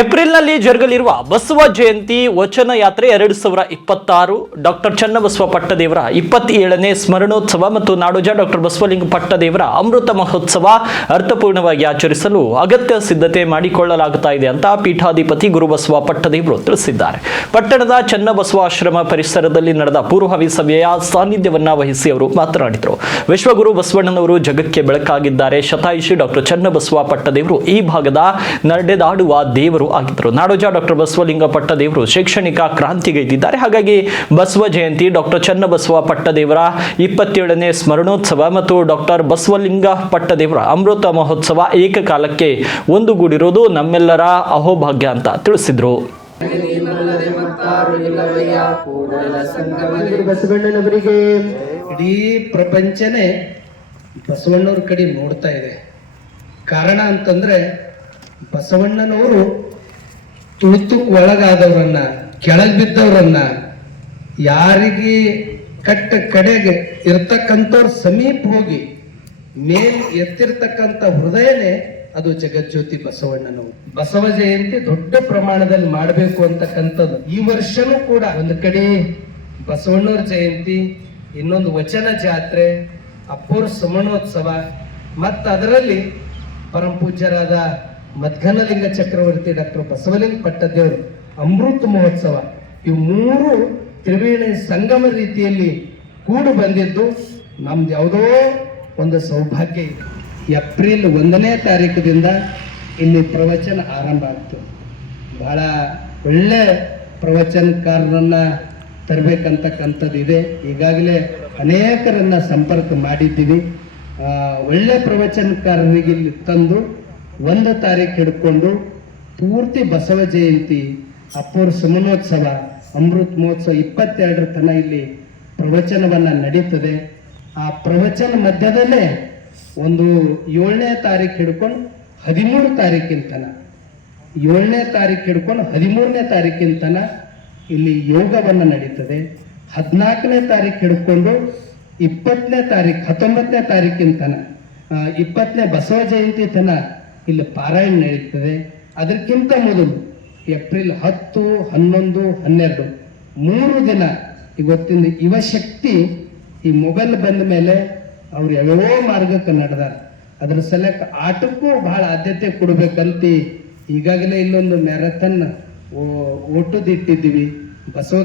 ಏಪ್ರಿಲ್ನಲ್ಲಿ ಜರುಗಲಿರುವ ಬಸವ ಜಯಂತಿ ವಚನ ಯಾತ್ರೆ 2026 ಡಾಕ್ಟರ್ ಚನ್ನಬಸವ ಪಟ್ಟದೇವರ 27ನೇ ಸ್ಮರಣೋತ್ಸವ ಮತ್ತು ನಾಡೋಜ ಡಾಕ್ಟರ್ ಬಸವಲಿಂಗ ಪಟ್ಟದೇವರ ಅಮೃತ ಮಹೋತ್ಸವ ಅರ್ಥಪೂರ್ಣವಾಗಿ ಆಚರಿಸಲು ಅಗತ್ಯ ಸಿದ್ಧತೆ ಮಾಡಿಕೊಳ್ಳಲಾಗುತ್ತಾ ಇದೆ ಅಂತ ಪೀಠಾಧಿಪತಿ ಗುರುಬಸವ ಪಟ್ಟದೇವರು ತಿಳಿಸಿದ್ದಾರೆ. ಪಟ್ಟಣದ ಚನ್ನಬಸವ ಆಶ್ರಮ ಪರಿಸರದಲ್ಲಿ ನಡೆದ ಪೂರ್ವಭಾವಿ ಸಭೆಯ ಸಾನ್ನಿಧ್ಯವನ್ನ ವಹಿಸಿ ಅವರು ಮಾತನಾಡಿದರು. ವಿಶ್ವಗುರು ಬಸವಣ್ಣನವರು ಜಗಕ್ಕೆ ಬೆಳಕಾಗಿದ್ದಾರೆ. ಶತಾಯುಷಿ ಡಾಕ್ಟರ್ ಚನ್ನಬಸವ ಪಟ್ಟದೇವರು ಈ ಭಾಗದ ನಡೆದಾಡುವ ದೇವರು ಆಗಿದ್ದರು. ನಾಡೋಜ ಡಾಕ್ಟರ್ ಬಸವಲಿಂಗ ಪಟ್ಟದೇವರು ಶೈಕ್ಷಣಿಕ ಕ್ರಾಂತಿಗೈದಿದ್ದಾರೆ. ಹಾಗಾಗಿ ಬಸವ ಜಯಂತಿ, ಡಾಕ್ಟರ್ ಚನ್ನಬಸವ ಪಟ್ಟದೇವರ 27ನೇ ಸ್ಮರಣೋತ್ಸವ ಮತ್ತು ಡಾಕ್ಟರ್ ಬಸವಲಿಂಗ ಪಟ್ಟದೇವರ ಅಮೃತ ಮಹೋತ್ಸವ ಏಕಕಾಲಕ್ಕೆ ಒಂದುಗೂಡಿರುವುದು ನಮ್ಮೆಲ್ಲರ ಅಹೋಭಾಗ್ಯ ಅಂತ ತಿಳಿಸಿದ್ರು. ಬಸವಣ್ಣನವರಿಗೆ ಇಡೀ ಪ್ರಪಂಚನೇ ಬಸವಣ್ಣವ್ರ ಕಡೆ ನೋಡ್ತಾ ಇದೆ. ಕಾರಣ ಅಂತಂದ್ರೆ ಬಸವಣ್ಣನವರು ತುಳಿತಕ್ಕೆ ಒಳಗಾದವರನ್ನ, ಕೆಳಗೆ ಬಿದ್ದವರನ್ನ, ಯಾರಿಗೆ ಕಡೆಗೆ ಇರ್ತಕ್ಕಂಥವ್ರ ಸಮೀಪ ಹೋಗಿ ಮೇಲ್ ಎತ್ತಿರ್ತಕ್ಕಂಥ ಹೃದಯನೇ ಅದು ಜಗಜ್ಯೋತಿ ಬಸವಣ್ಣನವರು. ಬಸವ ಜಯಂತಿ ದೊಡ್ಡ ಪ್ರಮಾಣದಲ್ಲಿ ಮಾಡಬೇಕು ಅಂತಕ್ಕಂಥದ್ದು. ಈ ವರ್ಷನೂ ಕೂಡ ಒಂದು ಕಡೆ ಬಸವಣ್ಣವ್ರ ಜಯಂತಿ, ಇನ್ನೊಂದು ವಚನ ಜಾತ್ರೆ, ಅಪ್ಪೋರ್ ಸ್ಮರಣೋತ್ಸವ, ಮತ್ತು ಅದರಲ್ಲಿ ಪರಮ ಪೂಜ್ಯರಾದ ಮಧ್ಗನಲಿಂಗ ಚಕ್ರವರ್ತಿ ಡಾಕ್ಟರ್ ಬಸವಲಿಂಗ ಪಟ್ಟದೇವರು ಅಮೃತ ಮಹೋತ್ಸವ, ಇವು ಮೂರು ತ್ರಿವೇಣಿ ಸಂಗಮ ರೀತಿಯಲ್ಲಿ ಕೂಡಿ ಬಂದಿದ್ದು ನಮ್ದು ಯಾವುದೋ ಒಂದು ಸೌಭಾಗ್ಯ ಇದೆ. ಏಪ್ರಿಲ್ 1ನೇ ತಾರೀಕದಿಂದ ಇಲ್ಲಿ ಪ್ರವಚನ ಆರಂಭ ಆಗ್ತದೆ. ಬಹಳ ಒಳ್ಳೆ ಪ್ರವಚನಕಾರರನ್ನ ತರಬೇಕಂತಕ್ಕಂಥದ್ದು ಇದೆ. ಈಗಾಗಲೇ ಅನೇಕರನ್ನ ಸಂಪರ್ಕ ಮಾಡಿದ್ದೀವಿ. ಒಳ್ಳೆ ಪ್ರವಚನಕಾರರಿಗೆ ಇಲ್ಲಿ ತಂದು 1 ತಾರೀಕು ಹಿಡ್ಕೊಂಡು ಪೂರ್ತಿ ಬಸವ ಜಯಂತಿ, ಅಪ್ಪೋರ್ ಸ್ಮರಣೋತ್ಸವ, ಅಮೃತ ಮಹೋತ್ಸವ 22 ತನ ಇಲ್ಲಿ ಪ್ರವಚನವನ್ನ ನಡೀತದೆ. ಆ ಪ್ರವಚನ ಮಧ್ಯದಲ್ಲೇ ಒಂದು 7ನೇ ತಾರೀಕು ಹಿಡ್ಕೊಂಡು 13 ತಾರೀಕಿನ ತನ, 7ನೇ ತಾರೀಕು ಹಿಡ್ಕೊಂಡು 13ನೇ ತಾರೀಕಿನ ತನ ಇಲ್ಲಿ ಯೋಗವನ್ನ ನಡೀತದೆ. 14ನೇ ತಾರೀಕು ಹಿಡ್ಕೊಂಡು 20ನೇ ತಾರೀಕು 19ನೇ ತಾರೀಕಿನ ತನ 20ನೇ ಬಸವ ಜಯಂತಿ ತನ ಇಲ್ಲಿ ಪಾರಾಯಣ ನಡೀತದೆ. ಅದಕ್ಕಿಂತ ಮೊದಲು ಏಪ್ರಿಲ್ 10, 11, 12 3 ದಿನ ಇವತ್ತಿನ ಯುವಶಕ್ತಿ ಈ ಮೊಘಲ್ ಬಂದ ಮೇಲೆ ಅವ್ರು ಯಾವ್ಯಾವ ಮಾರ್ಗಕ್ಕೆ ನಡೆದಾರ. ಅದ್ರ ಸಲಕ್ಕೆ ಆಟಕ್ಕೂ ಬಹಳ ಆದ್ಯತೆ ಕೊಡ್ಬೇಕಂತ ಈಗಾಗಲೇ ಇಲ್ಲೊಂದು ಮ್ಯಾರಥಾನ್ ಓಟದಿಟ್ಟಿದ್ದೀವಿ. ಬಸವ